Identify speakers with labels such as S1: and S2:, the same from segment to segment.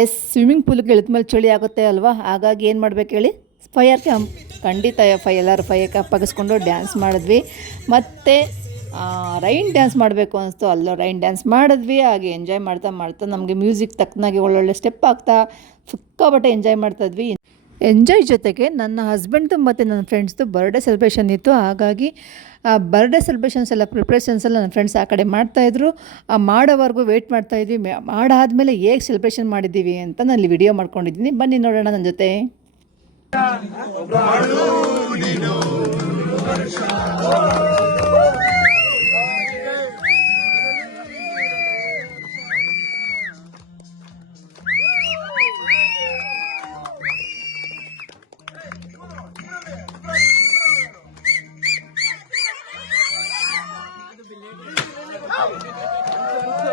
S1: S swimming ಪೂಲ್ಗೆ ಇಳಿದ ಮೇಲೆ ಚಳಿ ಆಗುತ್ತೆ ಅಲ್ವಾ? ಹಾಗಾಗಿ ಏನು ಮಾಡ್ಬೇಕು ಹೇಳಿ? ಫೈರ್ ಕ್ಯಾಂಪ್ ಖಂಡಿತ ಫೈ ಎಲ್ಲರೂ ಫೈರ್ ಕ್ಯಾಂಪ್ ಡ್ಯಾನ್ಸ್ ಮಾಡಿದ್ವಿ. ಮತ್ತು ರೈನ್ ಡ್ಯಾನ್ಸ್ ಮಾಡಬೇಕು ಅನಿಸ್ತು. ಅಲ್ಲೋ ರೈನ್ ಡ್ಯಾನ್ಸ್ ಮಾಡಿದ್ವಿ. ಹಾಗೆ ಎಂಜಾಯ್ ಮಾಡ್ತಾ ಮಾಡ್ತಾ ನಮಗೆ ಮ್ಯೂಸಿಕ್ ತಕ್ಕನಾಗಿ ಒಳ್ಳೊಳ್ಳೆ ಸ್ಟೆಪ್ ಆಗ್ತಾ ಸಿಕ್ಕಾಬಟ್ಟೆ ಎಂಜಾಯ್ ಮಾಡ್ತಾಯಿದ್ವಿ ಎಂಜಾಯ್ ಜೊತೆಗೆ ನನ್ನ ಹಸ್ಬೆಂಡ್ದು ಮತ್ತು ನನ್ನ ಫ್ರೆಂಡ್ಸ್ದು ಬರ್ಡೇ ಸೆಲೆಬ್ರೇಷನ್ ಇತ್ತು. ಹಾಗಾಗಿ ಬರ್ಡೇ ಸೆಲೆಬ್ರೇಷನ್ಸ್ ಎಲ್ಲ ಪ್ರಿಪ್ರೇಷನ್ಸ್ ಎಲ್ಲ ನನ್ನ ಫ್ರೆಂಡ್ಸ್ ಆ ಕಡೆ ಮಾಡ್ತಾಯಿದ್ರು ಆ, ಮಾಡೋವರೆಗೂ ವೆಯ್ಟ್ ಮಾಡ್ತಾಯಿದ್ವಿ ಮಾಡಾದಮೇಲೆ ಹೇಗೆ ಸೆಲೆಬ್ರೇಷನ್ ಮಾಡಿದ್ದೀವಿ ಅಂತ ನಾನು ವಿಡಿಯೋ ಮಾಡ್ಕೊಂಡಿದ್ದೀನಿ. ಬನ್ನಿ ನೋಡೋಣ ನನ್ನ ಜೊತೆ.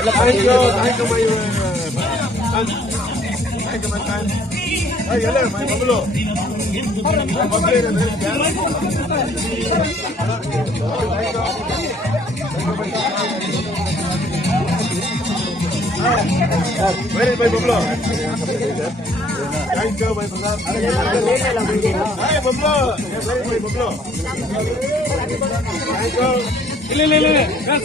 S2: Tarik ko, tarik ko may... Tarik ko may tayo. Ay, alam, may pabulo. May pabulo na meron yan. Pwede ba yung pabulo? Kain ka ba yung pabulo? Ay, pabulo! Pwede ba yung pabulo? Kain ka! Ili, ili, ili! Kain!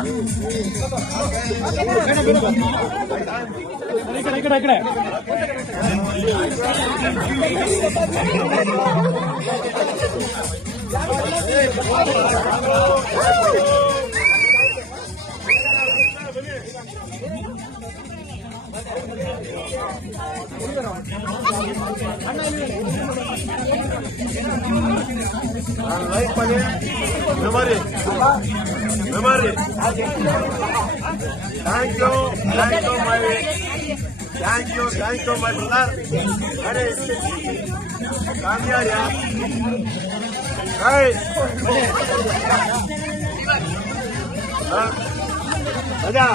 S2: ಇಲ್ಲ ಇಲ್ಲ ಇಲ್ಲ like ಮಾಡಿ memory Thank you, thank you, my thank you, thank you, my brother. Come here, yeah. Hey. Raja,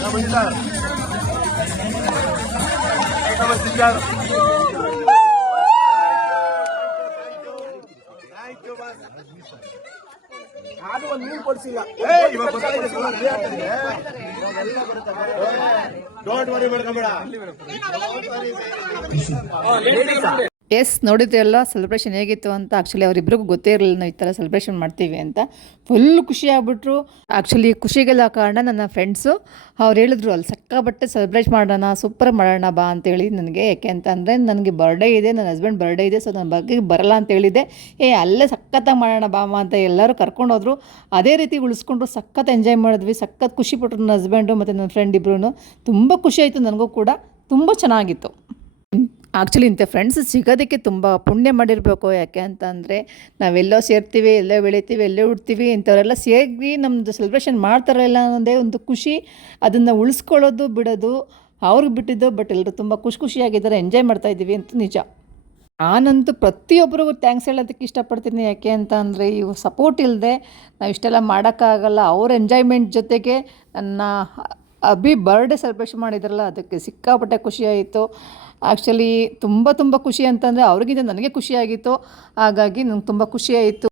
S2: come here. Come here, sister. ಅದು ಒಂದು ನೀರು ಕೊಡ್ಸಿಲ್ಲ don't worry ಮಾಡ್ಕೊಂಬೇಡ
S1: yes ನೋಡಿದ್ರಲ್ಲ ಸೆಲೆಬ್ರೇಷನ್ ಹೇಗಿತ್ತು ಅಂತ ಆ್ಯಕ್ಚುಲಿ ಅವರಿಬ್ಬರಿಗೂ ಗೊತ್ತೇ ಇರಲಿಲ್ಲ ನಾವು ಈ ಥರ ಸೆಲೆಬ್ರೇಷನ್ ಮಾಡ್ತೀವಿ ಅಂತ. ಫುಲ್ ಖುಷಿ ಆಗ್ಬಿಟ್ರು. ಆ್ಯಕ್ಚುಲಿ ಖುಷಿಗೆಲ್ಲ ಕಾರಣ ನನ್ನ ಫ್ರೆಂಡ್ಸು ಅವ್ರು ಹೇಳಿದ್ರು, ಅಲ್ಲಿ ಸಕ್ಕಾಬಟ್ಟೆ ಸೆಲೆಬ್ರೇಟ್ ಮಾಡೋಣ ಸೂಪರ್ ಮಾಡೋಣ ಬಾ ಅಂತೇಳಿ ನನಗೆ. ಯಾಕೆ ಅಂತಂದರೆ ನನಗೆ ಬರ್ಡೇ ಇದೆ, ನನ್ನ ಹಸ್ಬೆಂಡ್ ಬರ್ಡೇ ಇದೆ ಸೊ ನನ್ನ ಬಗ್ಗೆ ಬರಲ್ಲ ಅಂತ ಹೇಳಿದ್ದೆ. ಏ, ಅಲ್ಲೇ ಸಖತ್ತಾಗಿ ಮಾಡೋಣ ಬಾಮ ಅಂತ ಎಲ್ಲರೂ ಕರ್ಕೊಂಡೋದ್ರು ಅದೇ ರೀತಿ ಉಳಿಸ್ಕೊಂಡ್ರು ಸಖತ್ ಎಂಜಾಯ್ ಮಾಡಿದ್ವಿ ಸಖತ್ ಖುಷಿ ಪಟ್ಟರು ನನ್ನ ಹಸ್ಬೆಂಡು ಮತ್ತು ನನ್ನ ಫ್ರೆಂಡ್ ಇಬ್ಬರೂ ತುಂಬ ಖುಷಿ ಆಯಿತು, ನನಗೂ ಕೂಡ. ತುಂಬ ಚೆನ್ನಾಗಿತ್ತು. ಆ್ಯಕ್ಚುಲಿ ಇಂಥ ಫ್ರೆಂಡ್ಸ್ ಸಿಗೋದಕ್ಕೆ ತುಂಬ ಪುಣ್ಯ ಮಾಡಿರಬೇಕು. ಯಾಕೆ ಅಂತಂದರೆ, ನಾವೆಲ್ಲೋ ಸೇರ್ತೀವಿ, ಎಲ್ಲೋ ಬೆಳಿತೀವಿ, ಎಲ್ಲೋ ಉಡ್ತೀವಿ ಇಂಥವರೆಲ್ಲ ಸೇರಿ ನಮ್ಮದು ಸೆಲೆಬ್ರೇಷನ್ ಮಾಡ್ತಾರಲ್ಲ ಅನ್ನೋದೇ ಒಂದು ಖುಷಿ. ಅದನ್ನು ಉಳಿಸ್ಕೊಳ್ಳೋದು, ಬಿಡೋದು, ಅವ್ರಿಗೆ ಬಿಟ್ಟಿದ್ದು ಬಟ್ ಎಲ್ಲರೂ ತುಂಬ ಖುಷಿ ಖುಷಿಯಾಗಿದ್ದಾರೆ ಎಂಜಾಯ್ ಮಾಡ್ತಾಯಿದ್ದೀವಿ ಅಂತ ನಿಜ. ನಾನಂತೂ ಪ್ರತಿಯೊಬ್ಬರಿಗೂ ಥ್ಯಾಂಕ್ಸ್ ಹೇಳೋದಕ್ಕೆ ಇಷ್ಟಪಡ್ತೀನಿ. ಯಾಕೆ ಅಂತ ಅಂದರೆ ಇವು ಸಪೋರ್ಟ್ ಇಲ್ಲದೆ ನಾವು ಇಷ್ಟೆಲ್ಲ ಮಾಡೋಕ್ಕಾಗಲ್ಲ. ಅವ್ರ ಎಂಜಾಯ್ಮೆಂಟ್ ಜೊತೆಗೆ ನನ್ನ ಅಭಿ ಬರ್ಡೇ ಸೆಲೆಬ್ರೇಷನ್ ಮಾಡಿದ್ರಲ್ಲ, ಅದಕ್ಕೆ ಸಿಕ್ಕಾಪಟ್ಟೆ ಖುಷಿಯಾಯಿತು ಆ್ಯಕ್ಚುಲಿ ತುಂಬ ತುಂಬ ಖುಷಿ ಅಂತಂದರೆ ಅವ್ರಿಗಿಂತ ನನಗೆ ಖುಷಿಯಾಗಿತ್ತು. ಹಾಗಾಗಿ ನಂಗೆ ತುಂಬ ಖುಷಿಯಾಯಿತು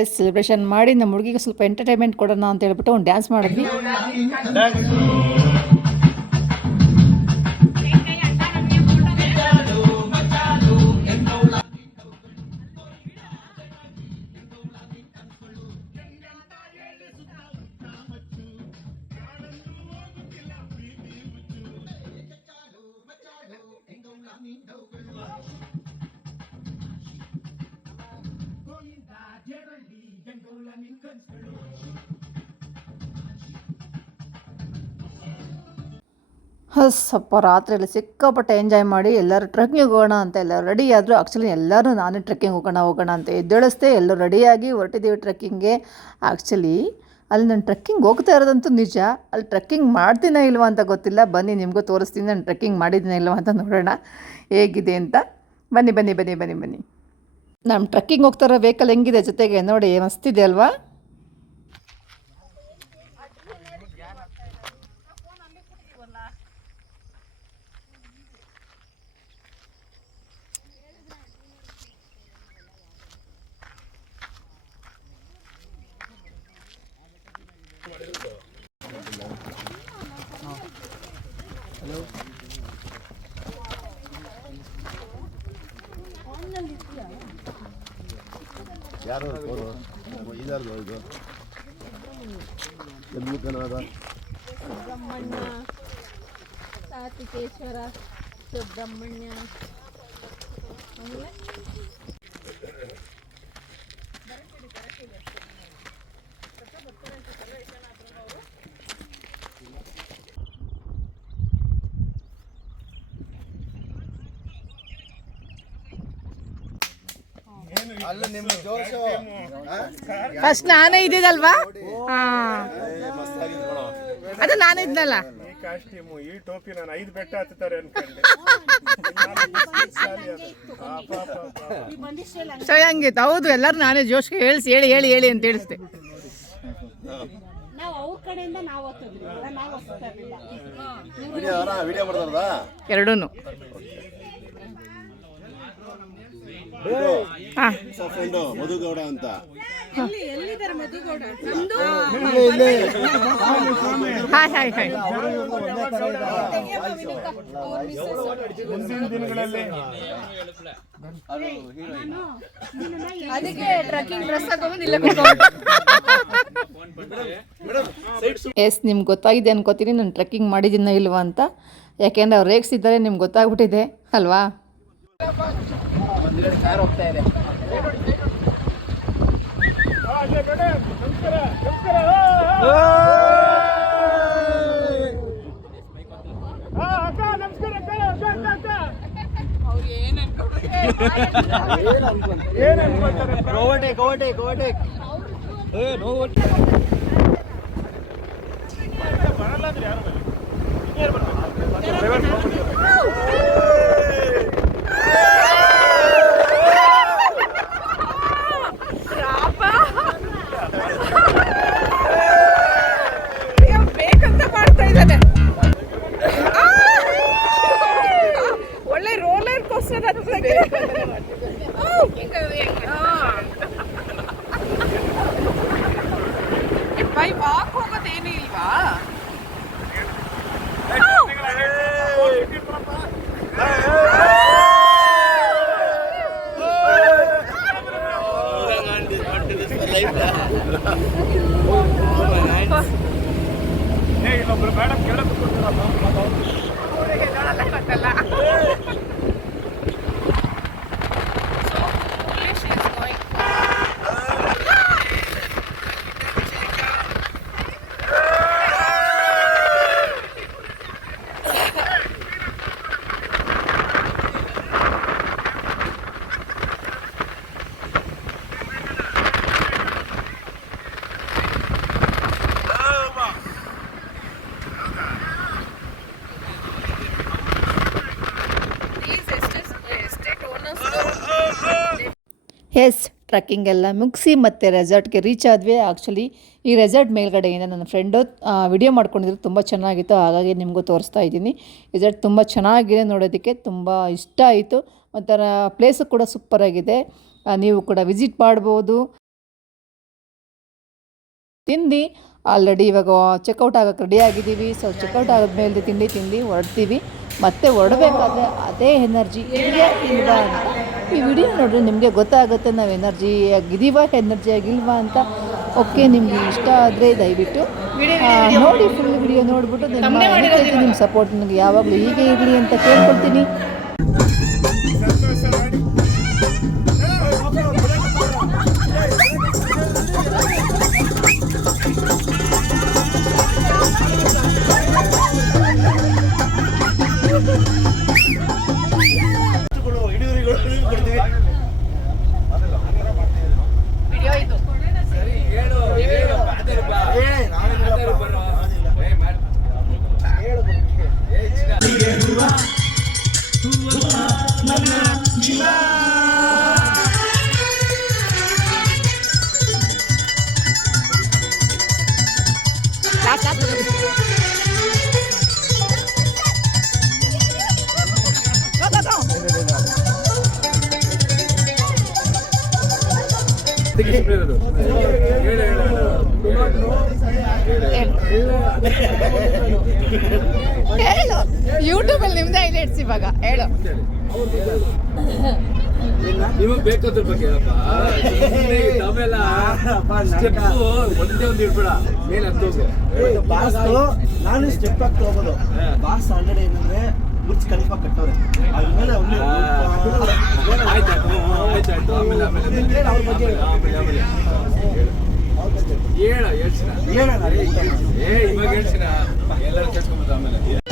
S1: ಎಸ್ ಸೆಲೆಬ್ರೇಷನ್ ಮಾಡಿ ನಮ್ಮ ಹುಡುಗಿಗೆ ಸ್ವಲ್ಪ ಎಂಟರ್ಟೈನ್ಮೆಂಟ್ ಕೊಡೋಣ ಅಂತ ಹೇಳ್ಬಿಟ್ಟು ಒಂದು ಡ್ಯಾನ್ಸ್ ಮಾಡಿದ್ವಿ. ಸ್ವಲ್ಪ ರಾತ್ರಿಯಲ್ಲಿ ಸಿಕ್ಕಾಪಟ್ಟೆ ಎಂಜಾಯ್ ಮಾಡಿ ಎಲ್ಲರೂ ಟ್ರೆಕ್ಕಿಂಗ್ ಹೋಗೋಣ ಅಂತ ಎಲ್ಲರೂ ರೆಡಿ ಆದರೂ. ಆ್ಯಕ್ಚುಲಿ ಎಲ್ಲರೂ ನಾನೇ ಟ್ರೆಕ್ಕಿಂಗ್ ಹೋಗೋಣ ಹೋಗೋಣ ಅಂತ ಎದ್ದೇಳಿಸ್ದೆ ಎಲ್ಲರೂ ರೆಡಿಯಾಗಿ ಹೊರಟಿದ್ದೀವಿ ಟ್ರೆಕ್ಕಿಂಗ್ಗೆ ಆ್ಯಕ್ಚುಲಿ ಅಲ್ಲಿ ನಾನು ಟ್ರೆಕ್ಕಿಂಗ್ ಹೋಗ್ತಾ ಇರೋದಂತೂ ನಿಜ. ಅಲ್ಲಿ ಟ್ರೆಕ್ಕಿಂಗ್ ಮಾಡ್ತೀನ ಇಲ್ವಾ ಅಂತ ಗೊತ್ತಿಲ್ಲ. ಬನ್ನಿ, ನಿಮಗೂ ತೋರಿಸ್ತೀನಿ. ನಾನು ಟ್ರೆಕ್ಕಿಂಗ್ ಮಾಡಿದ್ದೀನಿ ಇಲ್ವಾ ಅಂತ ನೋಡೋಣ. ಹೇಗಿದೆ ಅಂತ. ಬನ್ನಿ ಬನ್ನಿ ಬನ್ನಿ ಬನ್ನಿ ಬನ್ನಿ. ನಮ್ಮ ಟ್ರಕ್ಕಿಂಗ್ ಹೋಗ್ತಾರ ವೆಹಿಕಲ್ ಹೆಂಗಿದೆ ಜೊತೆಗೆ? ನೋಡಿ ಮಸ್ತಿದೆ ಅಲ್ವಾ?
S2: ಇದು
S3: ಸುಬ್ರಹ್ಮಣ್ಯ ಕಾರ್ತಿಕೇಶ್ವರ ಸುಬ್ರಹ್ಮಣ್ಯ. ಆಮೇಲೆ
S1: ಫಸ್ಟ್ ನಾನೇ ಇದ್ದಿದ್ದಲ್ವಾ? ಅದು ನಾನು ಇದ್ನಲ್ಲ.
S4: ಈ ಕಾಸ್ಟ್ಯೂಮು ಈ ಟೋಪಿ ನಾನು ಐದು ಬೆಟ್ಟ ಹತ್ತಾರೆ ಅನ್ಕೊಂಡೆ.
S1: ಚೆನ್ನಾಗಿತ್ತು ಹೌದು ಎಲ್ಲರೂ ನಾನೇ ಜೋಶ್ಗೆ ಹೇಳಿಸಿ ಹೇಳಿ ಹೇಳಿ ಹೇಳಿ ಅಂತ ಹೇಳಿಸ್ದೆ.
S3: ನಾವು ಅವ್ರ ಕಡೆಯಿಂದ ನಾವು ಹತ್ತಿದ್ವಿ ನಾವು ಹತ್ತಾ ಇರ್ಲಿಲ್ಲ
S2: ವಿಡಿಯೋ ವಿಡಿಯೋ ಮಾಡ್ತಾರದ
S1: ಎರಡೂ ಹಾಂ
S2: ಮಧುಗೌಡ ಅಂತ
S4: ಮುಂದಿನ ದಿನಗಳಲ್ಲಿ
S1: ಎಸ್, ನಿಮ್ಗೆ ಗೊತ್ತಾಗಿದೆ ಅನ್ಕೋತೀನಿ. ನಾನು ಟ್ರೆಕ್ಕಿಂಗ್ ಮಾಡಿದ್ದೀನೋ ಇಲ್ವಾ ಅಂತ. ಯಾಕೆಂದ್ರೆ ಅವ್ರು ರೇಗ್ಸಿದ್ದಾರೆ, ನಿಮ್ಗೆ ಗೊತ್ತಾಗ್ಬಿಟ್ಟಿದೆ. ಅಲ್ವಾ?
S4: ಅಕ್ಕ ಅಕ್ಕ ಅಕ್ಕ ಅಕ್ಕ ಏನ್ ಅನ್ಕೊಳ್ತಾರೆ ಬರಲ್ಲ ಅಂದ್ರೆ ಯಾರು? Driver
S1: roller coaster by walk ಹೋಗೋದೇನು ಇಲ್ವಾ
S4: ಏ,
S1: ಎಸ್, ಟ್ರಕ್ಕಿಂಗ್ ಎಲ್ಲ ಮುಗಿಸಿ ಮತ್ತು ರೆಸಾರ್ಟ್ಗೆ ರೀಚ್ ಆದ್ವಿ. ಆ್ಯಕ್ಚುಲಿ ಈ ರೆಸಾರ್ಟ್ ಮೇಲ್ಗಡೆಯಿಂದ ನನ್ನ ಫ್ರೆಂಡು ವಿಡಿಯೋ ಮಾಡ್ಕೊಂಡಿದ್ರು. ತುಂಬ ಚೆನ್ನಾಗಿತ್ತು. ಹಾಗಾಗಿ ನಿಮಗೂ ತೋರಿಸ್ತಾ ಇದ್ದೀನಿ. ರೆಸಾರ್ಟ್ ತುಂಬ ಚೆನ್ನಾಗಿದೆ ನೋಡೋದಕ್ಕೆ. ತುಂಬ ಇಷ್ಟ ಆಯಿತು. ಒಂಥರ ಪ್ಲೇಸು ಕೂಡ ಸೂಪರಾಗಿದೆ ನೀವು ಕೂಡ ವಿಸಿಟ್ ಮಾಡ್ಬೋದು. ತಿಂದು ಆಲ್ರೆಡಿ ಇವಾಗ ಚೆಕ್ಔಟ್ ಆಗೋಕ್ಕೆ ರೆಡಿ ಆಗಿದ್ದೀವಿ. ಸೊ ಚೆಕ್ಔಟ್ ಆದ್ಮೇಲೆ ತಿಂಡಿ ತಿಂದು ಹೊರಡ್ತೀವಿ. ಮತ್ತೆ ಹೊರಡಬೇಕಾದ್ರೆ ಅದೇ ಎನರ್ಜಿ ಇಲ್ಲ ಅಂತ. ಈ ವಿಡಿಯೋ ನೋಡಿದ್ರೆ ನಿಮಗೆ ಗೊತ್ತಾಗುತ್ತೆ ನಾವು ಎನರ್ಜಿ ಆಗಿದ್ದೀವಾ ಎನರ್ಜಿ ಆಗಿಲ್ವಾ ಅಂತ. ಓಕೆ ನಿಮಗೆ ಇಷ್ಟ ಆದರೆ ದಯವಿಟ್ಟು ನೋಡಿ ಫುಲ್ ವಿಡಿಯೋ ನೋಡಿಬಿಟ್ಟು ನಿಮ್ಮ ನಿಮ್ಮ ಸಪೋರ್ಟ್ ನನಗೆ ಯಾವಾಗಲೂ ಹೀಗೆ ಇರಲಿ ಅಂತ ಕೇಳ್ಕೊಳ್ತೀನಿ. ಹೇಳು. ಯೂಟ್ಯೂಬಲ್ಲಿ ನಿಮ್ದೇ ಹೈಲೈಟ್ಸ್ ಇವಾಗ. ಹೇಳು.
S5: ನಿಮಗ್ ಬೇಕಾದ್ರ ಬಗ್ಗೆ ಆಮೇಲೆ ಸ್ಟೆಪ್ ಒಂದೇ ಒಂದು ಇಡ್ಬೇಡ. ಮೇಲೆ ಹತ್ತೋಗು
S6: ಬಾಸ್ ನಾನು ಸ್ಟೆಪ್ ಆಗ್ತಾ ಹೋಗೋದು ಬಾಸ್ ಆಲ್ರೆಡಿ ಏನಂದ್ರೆ ಬುರ್ಜ್ ಖಲೀಫಾ ಕಟ್ಟವ್ರೆ. ಅದ್ಮೇಲೆ ಹೇಳ
S5: ಹೇಳ್ಸಿನ ಆಯ್ತಾಯ್ತು ಆಮೇಲೆ ಹೇಳ್ಸಿನ ಎಲ್ಲರೂ ಆಮೇಲೆ ಆಮೇಲೆ.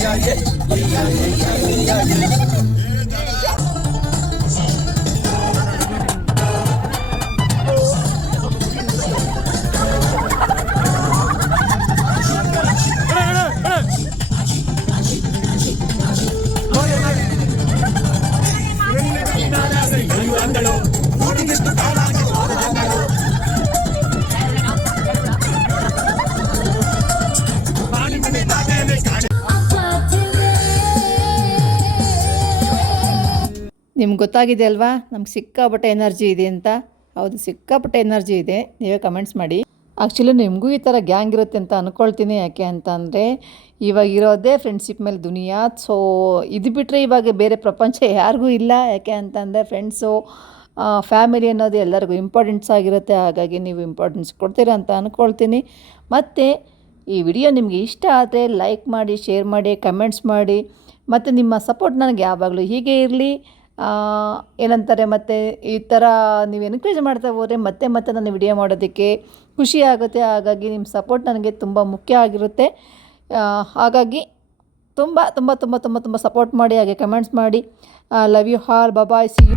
S5: ಹೇಳ ಹೇಳ್ಸಿನ
S6: ಹೇಳೋಣ
S5: ಏ ಇವಾಗ ಹೇಳ್ಸಿನ ಎಲ್ಲರೂ ಕೇಳ್ಸ್ಕೊಂಬೋದು
S1: ನಿಮ್ಗೆ ಗೊತ್ತಾಗಿದೆ ಅಲ್ವಾ? ನಮ್ಗೆ ಸಿಕ್ಕಾಪಟ್ಟೆ ಎನರ್ಜಿ ಇದೆ ಅಂತ. ಹೌದು, ಸಿಕ್ಕಾಪಟ್ಟೆ ಎನರ್ಜಿ ಇದೆ. ನೀವೇ ಕಮೆಂಟ್ಸ್ ಮಾಡಿ. ಆ್ಯಕ್ಚುಲಿ ನಿಮಗೂ ಈ ಥರ ಗ್ಯಾಂಗ್ ಇರುತ್ತೆ ಅಂತ ಅಂದ್ಕೊಳ್ತೀನಿ ಯಾಕೆ ಅಂತ ಅಂದರೆ ಇವಾಗ ಇರೋದೇ ಫ್ರೆಂಡ್ಶಿಪ್ ಮೇಲೆ ದುನಿಯಾ. ಸೊ ಇದು ಬಿಟ್ಟರೆ ಇವಾಗ ಬೇರೆ ಪ್ರಪಂಚ ಯಾರಿಗೂ ಇಲ್ಲ. ಯಾಕೆ ಅಂತಂದರೆ ಫ್ರೆಂಡ್ಸು ಫ್ಯಾಮಿಲಿ ಅನ್ನೋದು ಎಲ್ಲರಿಗೂ ಇಂಪಾರ್ಟೆನ್ಸ್ ಆಗಿರುತ್ತೆ. ಹಾಗಾಗಿ ನೀವು ಇಂಪಾರ್ಟೆನ್ಸ್ ಕೊಡ್ತೀರ ಅಂತ ಅಂದ್ಕೊಳ್ತೀನಿ ಮತ್ತು, ಈ ವಿಡಿಯೋ ನಿಮಗೆ ಇಷ್ಟ ಆದರೆ ಲೈಕ್ ಮಾಡಿ ಶೇರ್ ಮಾಡಿ ಕಮೆಂಟ್ಸ್ ಮಾಡಿ. ಮತ್ತು ನಿಮ್ಮ ಸಪೋರ್ಟ್ ನನಗೆ ಯಾವಾಗಲೂ ಹೀಗೆ ಇರಲಿ. ಏನಂತಾರೆ ಮತ್ತು ಈ ಥರ ನೀವು ಎನ್ಕರೇಜ್ ಮಾಡ್ತಾ ಹೋದರೆ ಮತ್ತೆ ಮತ್ತೆ ನಾನು ವಿಡಿಯೋ ಮಾಡೋದಕ್ಕೆ ಖುಷಿ ಆಗುತ್ತೆ. ಹಾಗಾಗಿ ನಿಮ್ಮ ಸಪೋರ್ಟ್ ನನಗೆ ತುಂಬ ಮುಖ್ಯ ಆಗಿರುತ್ತೆ. ಹಾಗಾಗಿ ತುಂಬ ತುಂಬ ತುಂಬ ತುಂಬ ತುಂಬ ಸಪೋರ್ಟ್ ಮಾಡಿ, ಹಾಗೆ ಕಮೆಂಟ್ಸ್ ಮಾಡಿ. Love you all bye bye see you